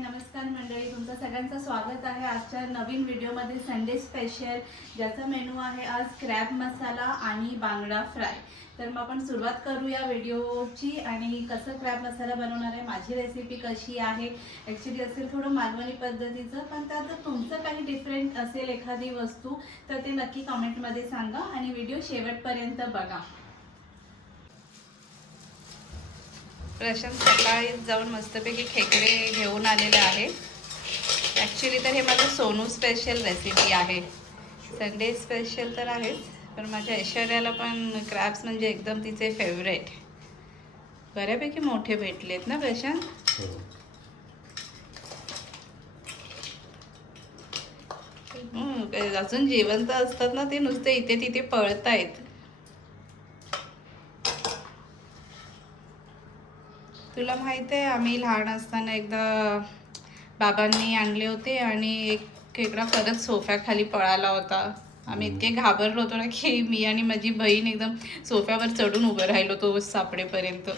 नमस्कार मंडळी, तुमचं सगळ्यांचं स्वागत आहे आजच्या नवीन व्हिडिओमध्ये संडे स्पेशल, ज्याचा मेनू आहे आज क्रॅब मसाला आणि बांगडा फ्राय। तर मग आपण सुरुवात करूया व्हिडिओची। आणि कसं क्रॅब मसाला बनवणार आहे, माझी रेसिपी कशी आहे, ॲक्च्युली असेल थोडं मालवणी पद्धतीचं, पण त्यात तुमचं काही डिफरंट असेल एखादी वस्तू तर ते नक्की कमेंटमध्ये सांगा आणि व्हिडिओ शेवटपर्यंत बघा। प्रशांत सकाळी जाऊन मस्तपैकी खेकडे घेऊन आलेले आहे। ॲक्च्युली तर हे माझं सोनू स्पेशल रेसिपी आहे। संडे स्पेशल तर आहेच, पण माझ्या ऐश्वर्याला पण क्रॅब्स म्हणजे एकदम तिचे फेवरेट। बऱ्यापैकी मोठे भेटलेत ना प्रशांत? अजून जिवंत असतात ना ते, नुसते इथे तिथे पळतायत। तुला माहित आहे, आम्ही लहान असताना एकदा बाबांनी आणले होते आणि एक खेकडा परत सोफ्याखाली पळाला होता। आम्ही इतके घाबरलो होतो ना की मी आणि माझी बहीण एकदम सोफ्यावर चढून उभं राहिलो तो सापडेपर्यंत।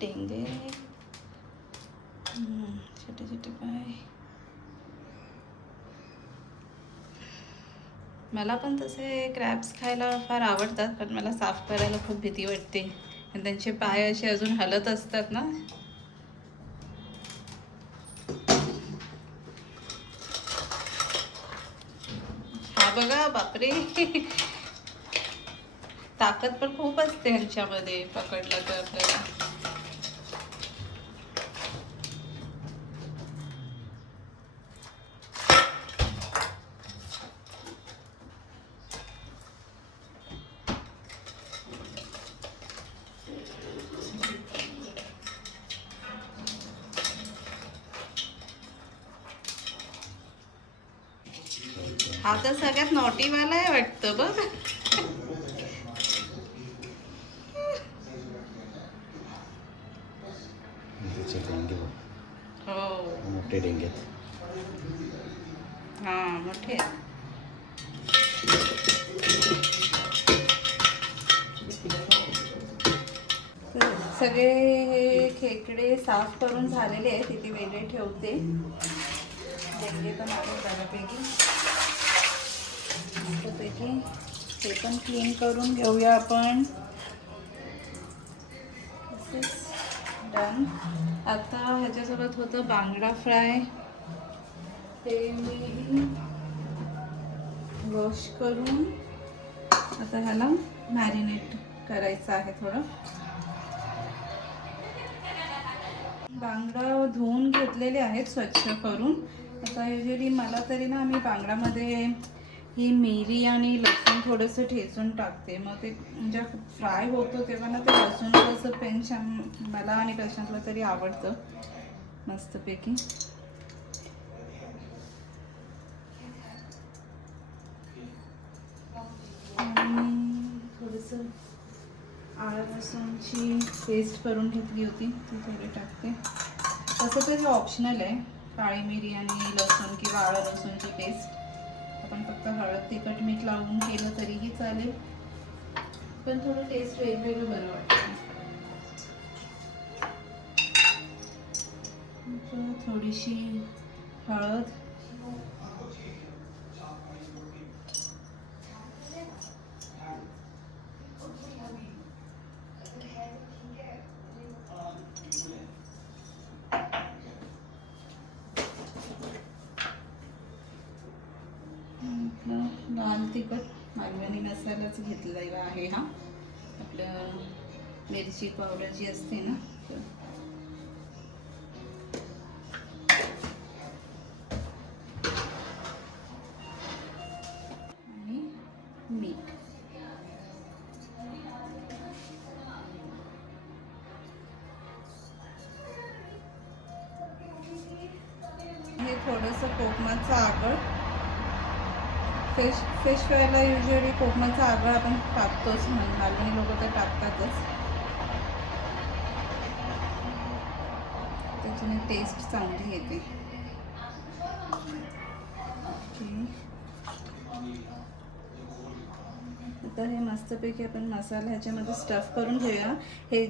डेंगे छोटे छोटे पाय। मला पण तसे क्रॅब्स खायला फार आवडतात, पण मला साफ करायला खूप भीती वाटते आणि त्यांचे पाय असे अजून हलत असतात ना। हा बघा, बापरे ताकद पण खूप असते ह्यांच्यामध्ये, पकडलं तर आपल्याला। हा तर सगळ्यात नॉटीवाला आहे वाटतं बघ। हो, मोठे डेंगे हा मोठे। सगळे हे खेकडे साफ करून झालेले आहेत, तिथे वेगळे ठेवते। डेंगे पण आहेत बऱ्यापैकी, मस्तपैकी ते पण क्लीन करून घेऊया आपण। डन। आता ह्याच्यासोबत होतं बांगडा फ्राय, ते मी वॉश करून आता ह्याला मॅरिनेट करायचं आहे थोडं। बांगडा धुवून घेतलेले आहेत स्वच्छ करून। आता युजली मला तरी ना, मी बांगडामध्ये ही मिरी आणि लसूण थोडंसं ठेचून टाकते, मग ते म्हणजे फ्राय होतं तेव्हा ना ते लसूण असं पेन मला आणि प्रशांतला तरी आवडतं मस्तपैकी। थोडंसं आलं लसूणची पेस्ट करून घेतली होती, ती थोडी टाकते। तसं तरी ऑप्शनल आहे, काळी मिरी आणि लसूण किंवा आलं लसूणची पेस्ट। आपण फक्त हळद तिखट मीठ लावून केलं तरीही चालेल, पण थोडं टेस्ट वेगवेगळं बरं वाटतं। थोडीशी हळद, लाल तिखट मालवणी मसालाच घेतलेला आहे हा, आपलं मिरची पावडर जी असते ना, आणि मीठ। हे थोडंसं कोकमाचं आगळ, फिश फ्रायला युजली कोकमाचं आगळ आपण टाकतोच, मालवणी लोक तर टाकतातच, त्याच्याने टेस्ट चांगली येते। ओके, आता हे मस्तपैकी आपण मसाला ह्याच्यामध्ये स्टफ करून घेऊया. हे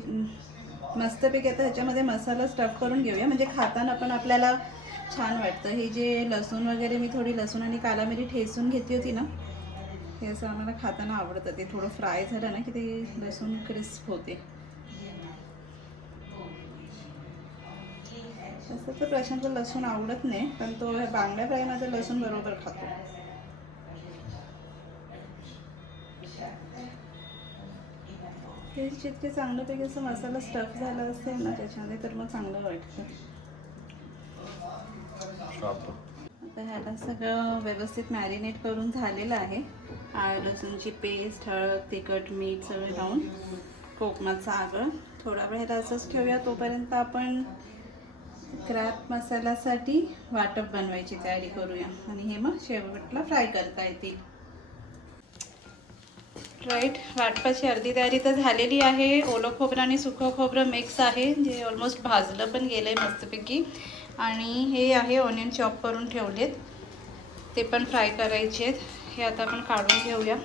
मस्तपैकी आता ह्याच्यामध्ये मसाला स्टफ करून घेऊया, म्हणजे खाताना पण आपल्याला छान वाटतं. हे जे लसूण वगैरे मी थोडी लसूण आणि काला मिरी ठेचून घेतली होती ना, हे असं आम्हाला खाताना आवडतं. ते थोडं फ्राय झालं ना की ते लसूण क्रिस्प होते. तसं तर प्रशांतला लसूण आवडत नाही, पण तो बांगडा फ्रायमध्ये लसूण बरोबर खातो. हे जितके चांगल्यापैकी असं मसाला स्टफ झाला असेल ना त्याच्यामध्ये तर मग चांगलं वाटतं. आता ह्याला सगळं व्यवस्थित मॅरिनेट करून झालेलं आहे. लसूणची पेस्ट, हळद, तिखट, मीठ सगळं लावून कोकमाचं आगळ थोडा वेळ ह्याला असंच ठेवूया. तोपर्यंत आपण क्रॅब मसाल्यासाठी वाटप बनवायची तयारी करूया आणि हे मग शेवटला फ्राय करता येतील. राईट, वाटपाची अर्धी तयारी तर झालेली आहे. ओलं खोबरं आणि सुकं खोबरं मिक्स आहे, जे ऑलमोस्ट भाजलं पण गेलं आहे मस्तपैकी. आणि हे आहे ऑनियन चॉप करून ठेवलेत, ते पण फ्राय करायचे आहेत. हे आता आपण काढून घेऊया.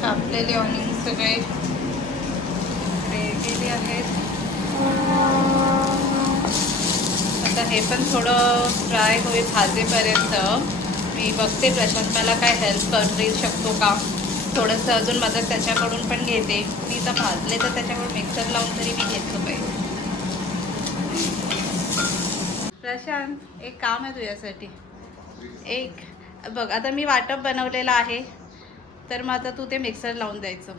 कापलेले ऑनियन सगळे गेले आहेत. आता हे पण थोडं फ्राय होईल भाजेपर्यंत. मी बघते प्रशांत मला काय हेल्प करू शकतो का, थोडंसं अजून मदत त्याच्याकडून पण घेते. मी तर भाजले तर त्याच्याकडून मिक्सर लावून तरी मी घेतलं पाहिजे. प्रशांत, एक काम आहे तुझ्यासाठी. एक बघ, आता मी वाटप बनवलेलं आहे, तर मग आता तू ते मिक्सर लावून द्यायचं.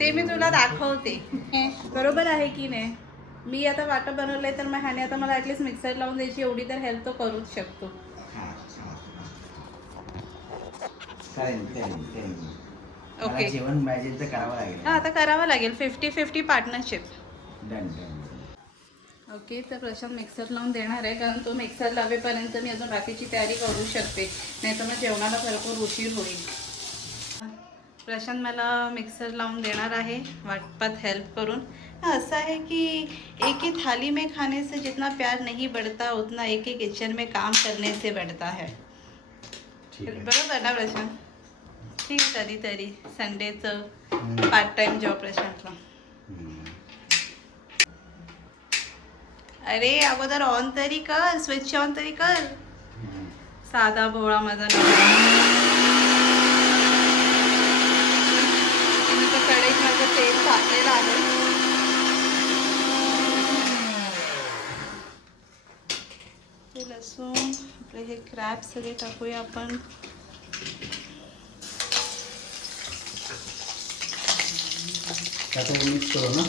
ते मी तुला दाखवते, बरोबर आहे की नाही. मी आता वाटप बनवलंय तर मग ह्याने आता मला ॲटलिस्ट मिक्सर लावून द्यायची एवढी तर हेल्प तो करूच शकतो. ओके, जेवण पाहिजे तर करावं लागेल. हां, आता करावं लागेल. 50-50 पार्टनरशिप. Done done. ओके, तर प्रशांत मिक्सर लावून देणार आहे, कारण तो मिक्सर लावेपर्यंत मी अजून बाकीची तयारी करू शकते, नाही तर मग जेवणाला भरपूर उशीर होईल. प्रशांत मला मिक्सर लावून देणार आहे वाटपात हेल्प करून. असं आहे की एक ही थाली में खाने से जितना प्यार नहीं बढ़ता उतना एक ही किचन में काम करने से बढ़ता है. बरोबर ना प्रशांत? ठीक, कधीतरी संडेचं पार्ट टाइम जॉब प्रशांतला. अरे अगोदर ऑन तरी कर, स्विच ऑन तरी कर. साधा भोळा माझा कढईत माझं तेल टाकलेलं आहे. लसूण आपले हे क्रॅब सगळे टाकूया आपण. मिक्स करू ना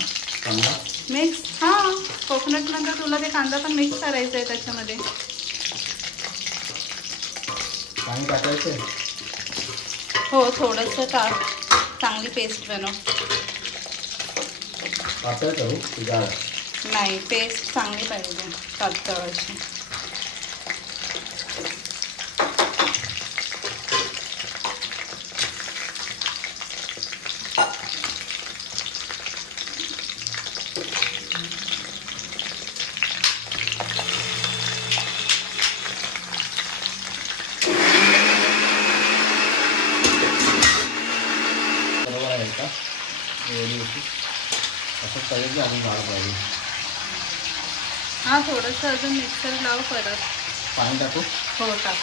कांदा. मिक्स, हां, कोकोनट नंतर तुला ते कांदा पण मिक्स करायचा आहे त्याच्यामध्ये. पाणी टाकायचं. हो, थोडंसं टाक, चांगली पेस्ट बनव. पातळ करू की जाड? नाही, पेस्ट चांगली पाहिजे, पातळ अशी. असं तळेच अजून झालं पाहिजे. हां, थोडंसं अजून मिक्सर लाव परत. पाणी टाकू? हो, टाक.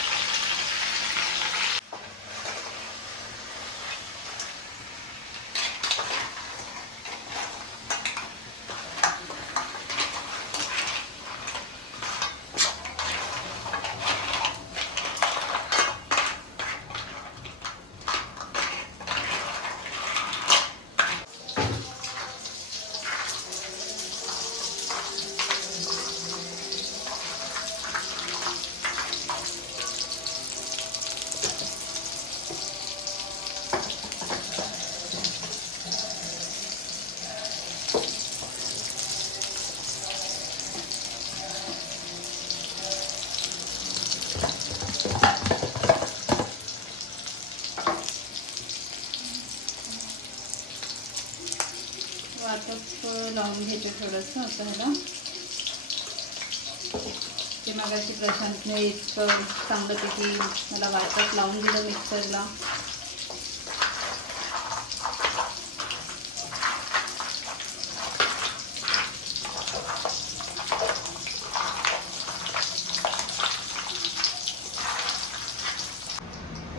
वाटप लावून घेते थोडंसं आता ह्याला. ते मगाशी प्रशांतने इतकं चांगल्यापैकी मला वाटप लावून दिलं मिक्सरला.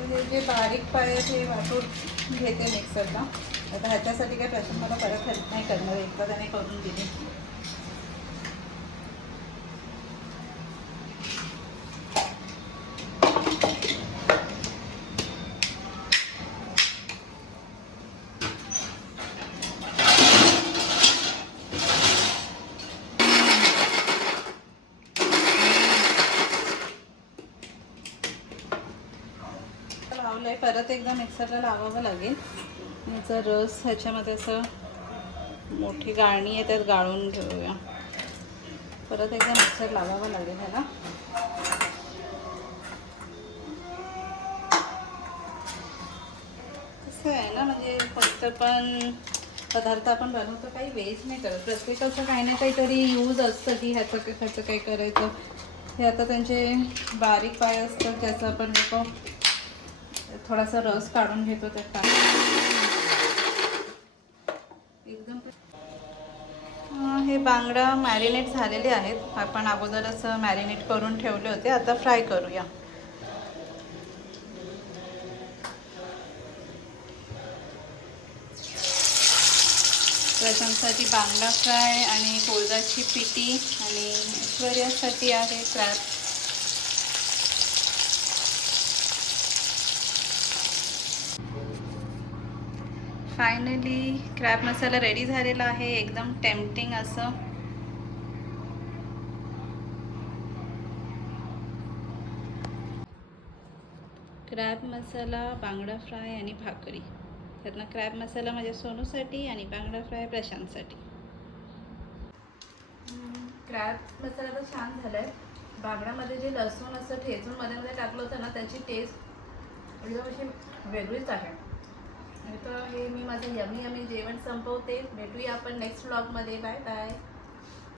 हे जे बारीक पाय आहेत हे वाटून घेते मिक्सरला. आता ह्याच्यासाठी काय प्रश्न मला परत हेल्प नाही करणार, एकदा त्याने करून दिली. लावलंय, परत एकदा मिक्सरला लावावं लागेल. याचा रस ह्याच्यामध्ये असं मोठी गाळणी आहे त्यात गाळून घेऊया. परत एकदा मिक्सर लावावं लागेल ह्याला. कसं आहे ना, म्हणजे फक्त पण पदार्थ आपण बनवतो काही वेस्ट नाही करत. प्रत्येकाचं काही ना काहीतरी यूज असतं की ह्याचं काही करायचं. हे आता त्यांचे बारीक पाय असतात ज्याचं आपण लोक थोडासा रस काढून घेतो त्यात एकदम. हे बांगडा मॅरिनेट झालेले आहेत. आपण अगोदरच मॅरिनेट करून ठेवले होते. आता फ्राय करूया. प्रशांतसाठी बांगडा फ्राय आणि कोळदाची पिठी आणि ऐश्वर्यासाठी आहे क्रॅब. फायनली क्रॅब मसाला रेडी झालेला आहे. एकदम टेम्पटिंग असं. क्रॅब मसाला, बांगडा फ्राय आणि भाकरी. त्यातनं क्रॅब मसाला माझ्या सोनूसाठी आणि बांगडा फ्राय प्रशांतसाठी. क्रॅब मसाला तर छान झाला आहे. बांगड्यामध्ये जे लसूण असं ठेचून मध्ये टाकलं होतं ना, त्याची टेस्ट एकदम अशी वेगळीच आहे. तर हे मी माझं यमी जेवण संपवते. भेटूया आपण नेक्स्ट व्लॉगमध्ये. Bye bye.